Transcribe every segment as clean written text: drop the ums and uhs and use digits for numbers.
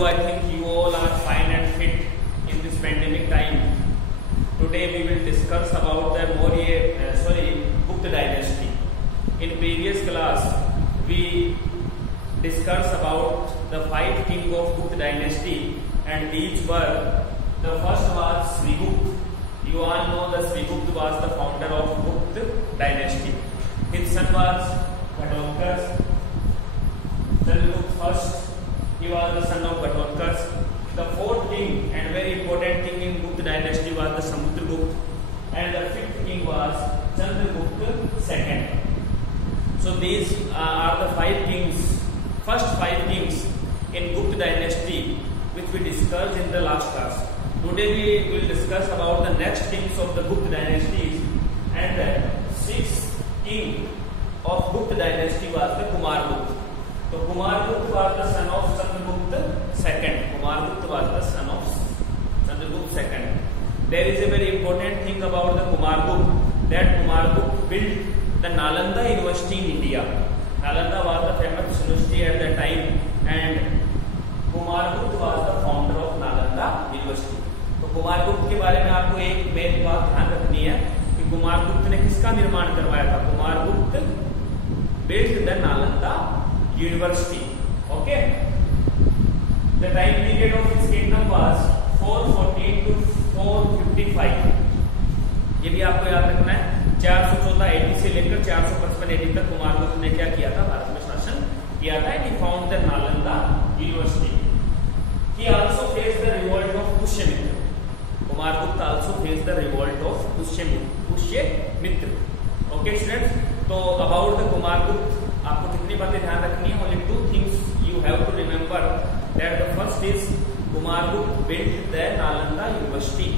you? I think you all are fine and fit in this pandemic time. Today we will discuss about the Gupta dynasty. In previous class we discussed about the 5 kings of Gupta dynasty, and these were, the first was Srigupta. You all know that Srigupta was the founder of Gupta dynasty. His son was Ghatotkacha. Chandragupta first, he was the son of Ghatotkacha. The 4th king and very important king in Gupta dynasty was the Samudragupta, and the 5th king was Chandragupta II. So these are the 5 kings, first 5 kings in Gupta dynasty, which we discussed in the last class. Today we will discuss about the next kings of the Gupta dynasties, and the 6th king of Gupta dynasty was the Kumargupta. So Kumargupta was the son of Chandragupta II. Kumargupta was the son of Chandragupta II. There is a very important thing about the Kumargupta, that Kumargupta built the Nalanda University in India. Nalanda was the famous university at that time, and Kumargupta was the founder of Nalanda University. तो कुमारगुप्त के बारे में आपको एक main बात ध्यान रखनी है कि कुमारगुप्त ने किसका निर्माण करवाया था. Kumaragupta built the Nalanda University. Okay. The time period of his kingdom was 414 to 455. ये भी आपको याद रखना है. 414 AD से लेकर 455 AD तक कुमारगुप्त ने क्या किया था, भारत में शासन किया था. He found the Nalanda University. He also faced the revolt of Pushyamitra. Kumargupta also faced the revolt of Pushyamitra. Okay students, तो about the Kumargupta आपको कितनी बातें ध्यान रखनी है. Only 2 things you have to remember. That the first is Kumargupta built the Nalanda University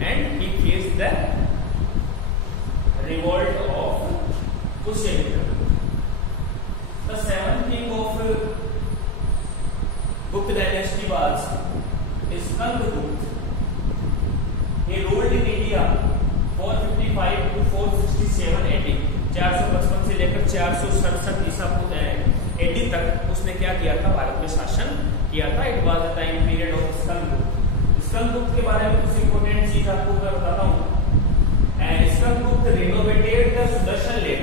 and he faced the revolt of Pushyamitra. The 7th king of Gupta dynasty was Skandagupta. He ruled in India 455 to 467 AD. 455 से लेकर 467 ईसा AD तक उसने क्या किया था, भारत में शासन किया था. It was the time period of Skandagupta. Skandagupta के बारे में कुछ इंपोर्टेंट चीज आपको मैं बताता हूँ. Skandagupta renovated the Sudarshan lake.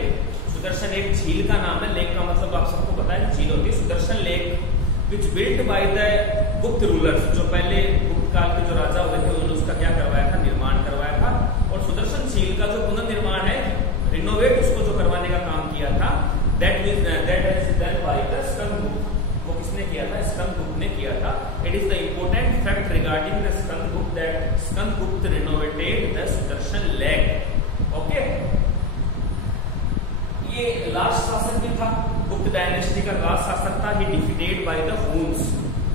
Sudarshan एक झील का नाम है. लेक का मतलब आप सबको पता है, झील होती है. Sudarshan lake which built by the गुप्त रूलर्स, जो पहले गुप्त काल के जो राजा हुए थे उन्होंने उसका क्या करवाया था, निर्माण करवाया था. और सुदर्शन झील का जो पुनर्निर्माण है, रिनोवेट उसको जो करवाने का काम किया था, that is done by the Skandagupta. वो किसने किया था, स्कंदगुप्त ने किया था. It is the important fact regarding the Skandagupta that Skandagupta renovated the Sudarshan lake. Okay. ये लास्ट शासक भी था, गुप्त डायनेस्टी का लास्ट शासक था. He defeated by the Huns.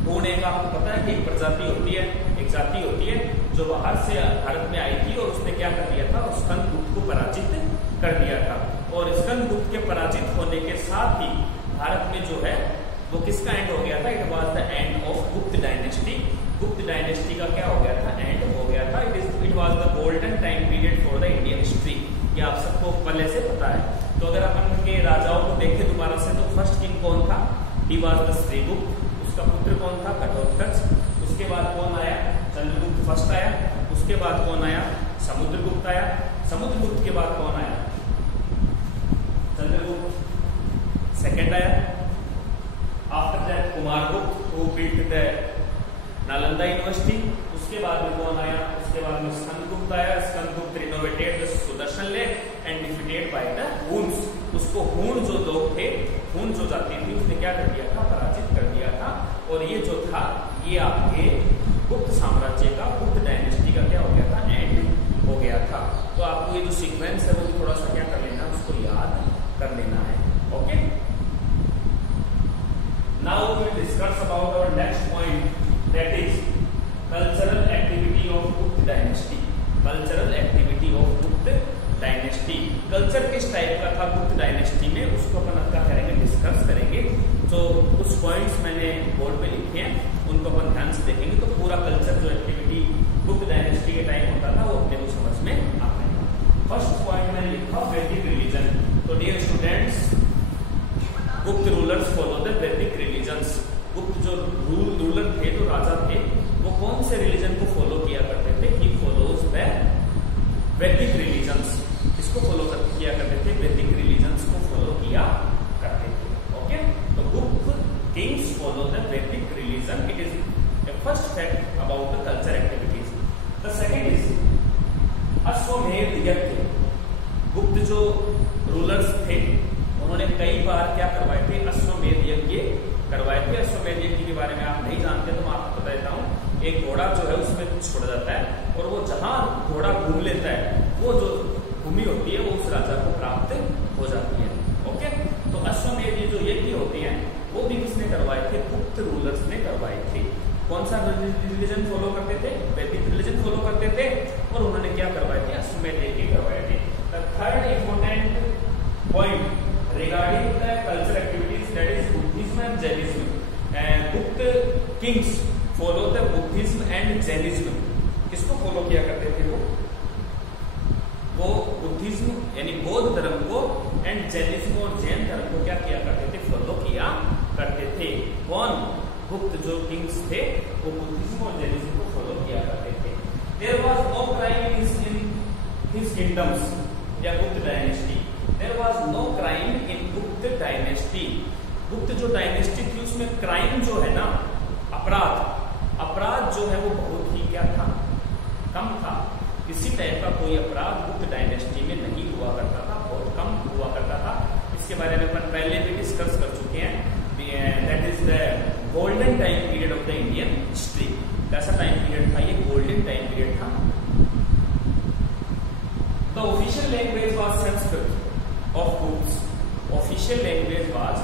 Hun एक आपको पता है कि एक प्रजाति होती है, एक जाति होती है जो बाहर से भारत में आई थी और उसने क्या कर दिया था, स्कंदगुप्त को पराजित कर दिया था. और स्कंदगुप्त के पराजित होने के साथ ही भारत में जो है वो किसका एंड हो गया था, it was the end of गुप्त डायनेस्टी. गुप्त डायनेस्टी का क्या हो गया था, एंड हो गया था. It was the golden time period for the Indian history. ये आप सबको पहले से पता है. तो अगर अपन के राजाओं को देखें दोबारा से, तो फर्स्ट किंग कौन था, ही वाज द श्रीगुप्त. उसका पुत्र कौन था, घटोत्कच. उसके बाद कौन आया, चंद्रगुप्त फर्स्ट आया. उसके बाद कौन आया, समुद्रगुप्त आया. समुद्रगुप्त के बाद कौन आया, चंद्रगुप्त सेकंड आया. After that Kumaragupta who built the Nalanda university. उसके बाद में कौन आया, उसके बाद में स्कंदगुप्त आया. Skandagupta renovated the Sudarshan lake and defeated by the Huns. उसको हूण जो लोग थे, हूण जो जाति थी, उसने क्या कर दिया था, पराजित कर दिया था. और ये जो था, ये आपके गुप्त साम्राज्य का, गुप्त डायनेस्टी का क्या हो गया था, एंड हो गया था. तो आपको ये जो सीक्वेंस है वो थोड़ा सा क्या कर लेना, उसको याद कर लेना है. Okay. Now we will discuss about our next point, that is cultural activity of Gupta dynasty. Cultural activity of Gupta dynasty. Culture किस टाइप का था गुप्त डायनेस्टी में, उसको अपन क्या करेंगे, डिस्कस करेंगे. तो कुछ पॉइंट्स मैंने बोर्ड पे लिखे हैं, उनको अपन ध्यान से देखेंगे. तो पूरा कल्चर जो एक्टिविटी गुप्त डायनेस्टी के टाइम होता था वो अपने को समझ में आ पाएगा. फर्स्ट पॉइंट मैंने लिखा वैदिक रिलीजन. तो डियर स्टूडेंट्स, गुप्त रूलर्स फॉलो द वैदिक रिलीजन्स. गुप्त जो रूलर थे जो राजा थे वो कौन से रिलीजन को फॉलो किया करते थे? ही फॉलोज द वैदिक रिलीजन्स। इसको फॉलो किया करते थे, वैदिक रिलीजन्स को फॉलो किया करते थे। ओके, तो गुप्त Kings follow the Vedic religion. It is the first fact about the culture activities. The second is अश्वमेध यज्ञ। गुप्त जो रूलर्स थे उन्होंने कई बार क्या करवाए थे? अश्वमेध यज्ञ करवाए थे। अश्वमेध यज्ञ के बारे में आप नहीं जानते तो मैं आपको बता देता हूँ। एक घोड़ा जो है उसमें छोड़ा जाता है और वो जहां घोड़ा घूम लेता है वो जो भूमि होती है वो उस राजा को प्राप्त हो जाती है। ओके, तो अश्वमेध जो यज्ञ होते हैं वो भी किसने करवाए थे? गुप्त रूलर्स ने करवाए थे। कौन सा रिलीजन फॉलो करते थे? वैदिक रिलीजन फॉलो करते थे और उन्होंने क्या करवाए थे? अश्वमेध यज्ञ करवाए थे। The third important point regarding the culture activities, that is Buddhism and Jainism. गुप्त Kings follow the Buddhism and Jainism. किसको फॉलो किया करते थे? वो बुद्धिज्म यानी बौद्ध धर्म को एंड जैनिज्म और जैन धर्म को क्या किया करते थे? फॉलो किया करते थे। कौन? गुप्त जो किंग्स थे वो बुद्धिज्म और जैनिज्म को फॉलो किया करते थे। There was no crime in his kingdoms या Gupta dynasty. There was no crime in Gupta dynasty. Gupta जो डायनेस्टी थी उसमें क्राइम जो है ना, अपराध जो है वो बहुत ही क्या था? कम था। किसी टाइप का कोई अपराध गुप्त डायनेस्टी में नहीं हुआ करता था, बहुत कम हुआ करता था। इसके बारे में अपन पहले भी डिस्कस कर चुके हैं। That is the golden time period of the Indian history. कैसा टाइम पीरियड था? ये गोल्डन टाइम पीरियड था। The official language was Sanskrit of Gupta. Official language was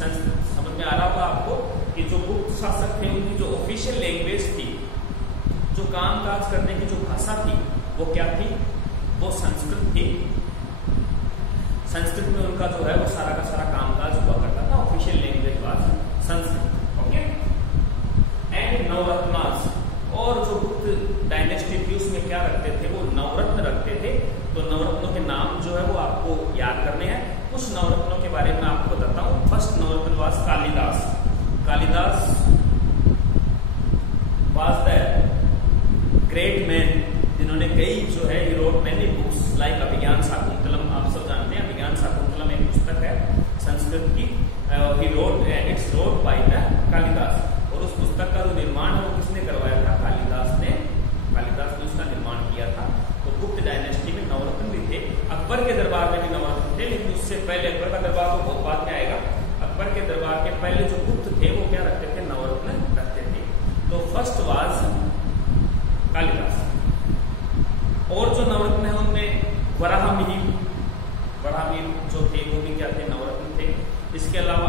Sanskrit. समझ में आ रहा होगा आपको कि जो गुप्त शासक थे उनकी जो ऑफिशियल लैंग्वेज थी, जो काम काज करने की जो भाषा थी वो क्या थी? वो संस्कृत थी। संस्कृत में उनका जो है वो सारा का सारा काम काज हुआ करता था। Official language was Sanskrit. Okay, and Navaratnas. और जो गुप्त डायनेस्टी थी उसमें क्या रखते थे? वो नवरत्न रखते थे। तो नवरत्नों के नाम जो है वो आपको याद करने हैं। कुछ नवरत्नों के बारे में आपको बताता हूँ। First Navratna was Kalidas. Kalidas was the great man जिन्होंने कई जो है he wrote many books like Abhijnana Shakuntalam. आप सब जानते हैं अभिज्ञान शाकुंतलम एक पुस्तक है संस्कृत की। He wrote it's wrote by the Kalidas. और उस पुस्तक का जो निर्माण है वो किसने करवाया था? कालिदास ने उसका निर्माण किया था। तो गुप्त डायनेस्टी में नवरत्न भी थे। अकबर के दरबार में भी नवरत्न थे, लेकिन उससे पहले अकबर का दरबार तो बहुत बाद में आएगा। अकबर के दरबार के पहले जो गुप्त थे वो क्या रखते थे? नवरत्न रखते थे। तो फर्स्ट वाज कालिदास। और जो नवरत्न है उनमें वराहमिहिर जो थे वो भी क्या थे? नवरत्न थे। इसके अलावा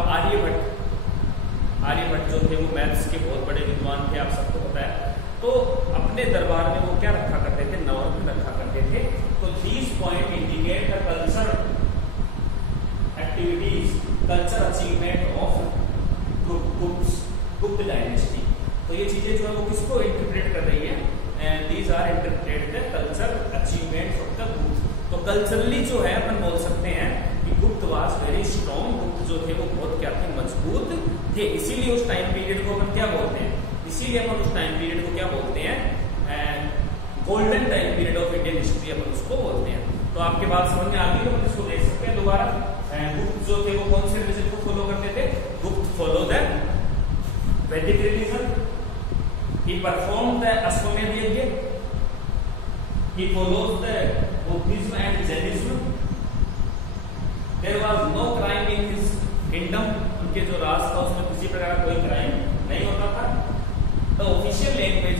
आर्यभट्ट जो थे वो मैथ्स के बहुत बड़े विद्वान थे, आप सबको पता है। तो अपने दरबार में वो क्या रखा करते थे? नवरत्न रखा करते थे। तो these point indicate the culture activities, culture achievement of गुप्त डायनेस्टी। तो ये चीजें जो है वो किसको इंटरप्रेट कर रही है? These are interpret the culture achievement of the Gupta. तो कल्चरली जो है अपन बोल सकते हैं कि गुप्त वाज वेरी स्ट्रॉन्ग। गुप्त जो थे वो बहुत क्या थे? मजबूत थे। इसीलिए उस टाइम पीरियड को अपन क्या बोलते हैं? इसीलिए अपन उस टाइम पीरियड को क्या बोलते हैं? Golden time period of Indian history अपन उसको बोलते हैं। तो आपके बात समझ में आ गई तो अपन इसको देख सकते हैं दोबारा। गुप्त जो थे वो कौन से रिलीजन को फॉलो करते थे? Gupta follow the Vedic religion. He perform the Ashvamedha yajna. He follows the Buddhism and Jainism. There was no crime in his kingdom. उनके जो राज था उसमें किसी प्रकार का कोई क्राइम नहीं होता था। The official language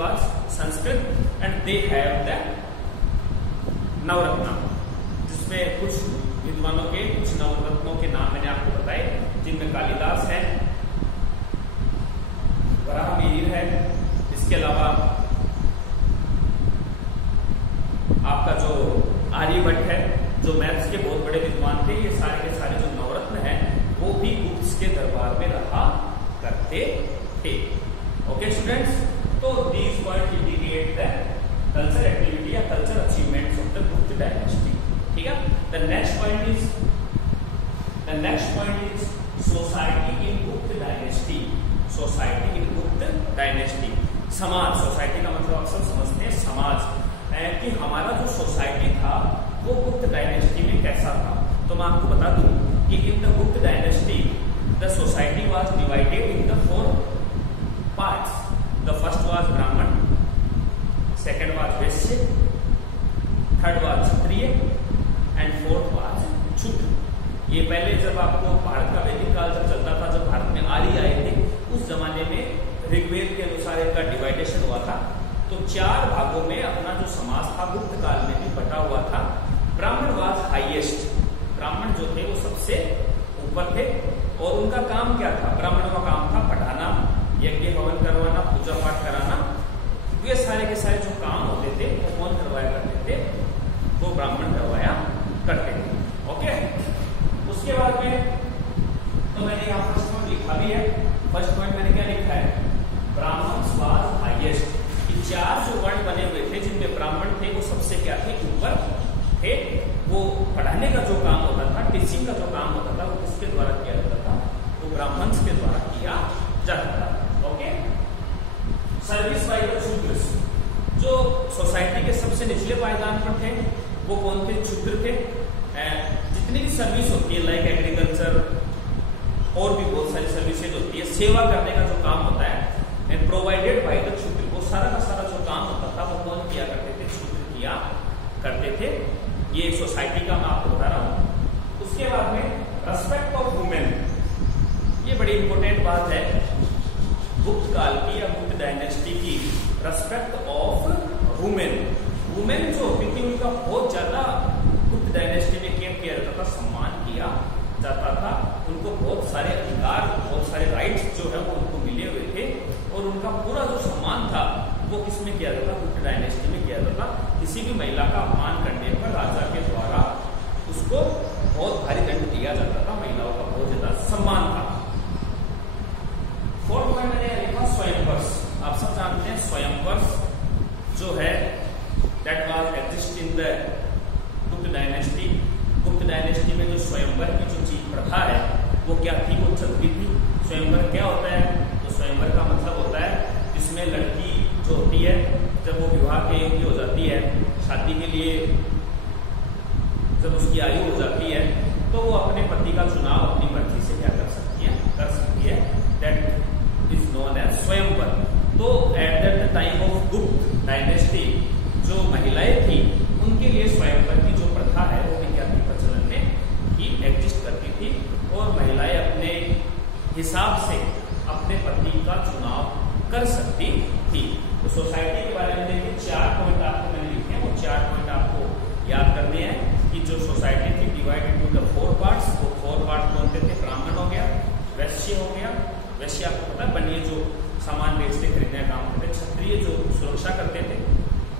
was Sanskrit and they have the नवरत्न, जिसमें कुछ विद्वानों के कुछ नवरत्नों के नाम मैंने आपको बताए, जिनमें कालिदास है, वराहमिहिर है। इसके अलावा आपका जो आर्यभट्ट है, जो मैथ्स के बहुत बड़े विद्वान थे, ये सारे के सारे जो नवरत्न हैं वो भी गुप्त के दरबार में रहा करते थे। ओके स्टूडेंट्स, तो these point indicate the culture activity या culture achievements of the Gupta dynasty. ठीक है। The next point is society in गुप्त डायनेस्टी। सोसाइटी समाज, सोसाइटी का मतलब अक्सर समझते हैं समाज, कि हमारा जो सोसाइटी था वो गुप्त डायनेस्टी में कैसा था। तो मैं आपको बता दूं कि इन the Gupta dynasty the society was divided in the 4 parts. The first was ब्राह्मण, second was Vysya, third was Kshatriya and fourth was शूद्र। ये पहले जब आपको भारत का वैदिक काल जब चलता था, जब भारत में आर्य आए थे, उस जमाने में ऋग्वेद के अनुसार इनका डिवाइडेशन हुआ था। तो 4 भागों में अपना जो समाज था गुप्त काल में भी बटा हुआ था। ब्राह्मण वाज हाईएस्ट, ब्राह्मण जो थे वो सबसे ऊपर थे और उनका काम क्या था? ब्राह्मणों का काम था पढ़ाना, यज्ञ हवन करवाना, पूजा पाठ कराना। ये सारे के सारे जो काम होते थे वो कौन करवाया करते थे? वो ब्राह्मण करवाया करते थे। ओके, उसके बाद में तो मैंने यहाँ फर्स्ट पॉइंट लिखा भी है। फर्स्ट पॉइंट मैंने क्या लिखा है? ब्राह्मण वाज हाईएस्ट। 4 जो वर्ण बने हुए थे जिनमें ब्राह्मण थे वो सबसे क्या थे? ऊपर थे। वो पढ़ाने का जो काम होता था, टीचिंग का जो काम होता था, वो किसके द्वारा किया जाता था? वो ब्राह्मण के द्वारा किया जाता था। Okay, service by the Shudras, जो सोसाइटी के सबसे निचले पायदान पर थे वो कौन थे? शूद्र थे। जितनी भी सर्विस होती है लाइक एग्रीकल्चर और भी बहुत सारी सर्विसेज होती है, सेवा करने का जो काम होता है प्रोवाइडेड बाय द शूद्र, वो सारा का सारा जो काम होता था वो कौन किया करते थे? शूद्र किया करते थे। ये सोसाइटी का मैं आपको बता रहा हूं। उसके बाद में रेस्पेक्ट ऑफ वुमेन, ये बड़ी इंपॉर्टेंट बात है गुप्त काल की या गुप्त डायनेस्टी की। रेस्पेक्ट ऑफ वुमेन, वुमेन जो होती थी उनका बहुत ज्यादा गुप्त डायनेस्टी में क्या किया जाता था? सम्मान किया जाता था। उनको बहुत सारे अधिकार, बहुत सारे राइट्स जो है वो उनको मिले हुए थे और उनका पूरा जो सम्मान था वो किसमें किया जाता? गुप्त डायनेस्टी में किया जाता। किसी भी महिला का अपमान करने पर राजा के द्वारा उसको बहुत भारी दंड दिया जाता था। महिलाओं का बहुत ज्यादा सम्मान था। फोर्थ में मैंने लिखा स्वयंवर। आप सब जानते हैं स्वयंवर जो है that was exist in the Gupta dynasty. गुप्त डायनेस्टी में जो स्वयंवर की जो चीज प्रथा है वो क्या थी? वो चलती थी। स्वयंवर क्या होता है? तो स्वयंवर का मतलब होता है जिसमें लड़की जो होती है जब वो विवाह के योग्य हो जाती है, शादी के लिए जब उसकी आयु हो जाती है, तो वो अपने पति का चुनाव अपनी मर्जी से क्या कर सकती है। दैट इज नोन एज स्वयंवर। तो एट दैट टाइम ऑफ गुप्त डायनेस्टी जो महिलाएं थी उनके लिए स्वयंवर की जो प्रथा है वो भी क्या थी? प्रचलन में ही एग्जिस्ट करती थी और महिलाएं अपने हिसाब से अपने पति का चुनाव कर सकती थी। तो सोसाइटी के बारे में देखिए 4 पॉइंट आपको मैंने लिखे हैं, वो 4 पॉइंट आपको याद करने हैं कि जो सोसाइटी थी डिवाइड इनटू द 4 पार्ट्स। वो 4 पार्ट कौन थे? ब्राह्मण हो गया, वैश्य हो गया, वैश्य आपको पता है बनिए जो सामान बेचते खरीदने का काम करते, क्षत्रिय जो सुरक्षा करते थे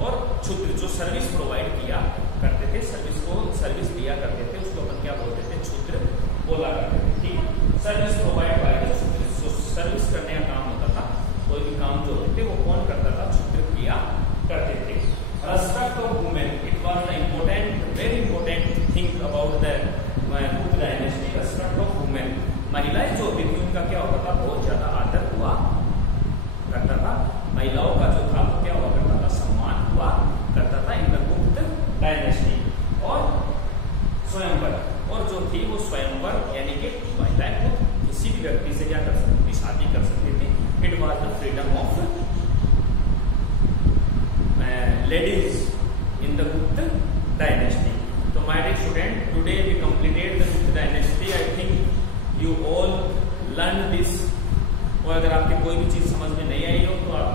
और क्षुद्र जो सर्विस प्रोवाइड किया करते थे, सर्विस दिया करते थे, उसको अपन क्या बोलते थे? क्षुद्र बोला करते थे। ठीक, सर्विस प्रोवाइड बाय द क्षुद्र, जो सर्विस करने का काम होता था, कोई भी काम जो होते थे वो कौन करता था? क्षुद्र किया करते थे। Respect of women, it was the important, very important thing about the Gupta dynasty. Respect of women, महिलाएं जो होती थी उनका क्या होता था? बहुत ज्यादा आदर हुआ करता था। महिलाओं का जो था वो क्या हुआ करता था? सम्मान हुआ करता था इन द गुप्त डायनेस्टी। और स्वयंवर, और जो थी वो स्वयंवर यानी कि महिलाएं खुद किसी भी व्यक्ति से क्या कर सकती थी? शादी कर सकती थी। It was the freedom of ladies in the Gupta dynasty. तो my dear student, today we completed the Gupta dynasty. I think you all learn this. और अगर आपकी कोई भी चीज समझ में नहीं आई हो तो आप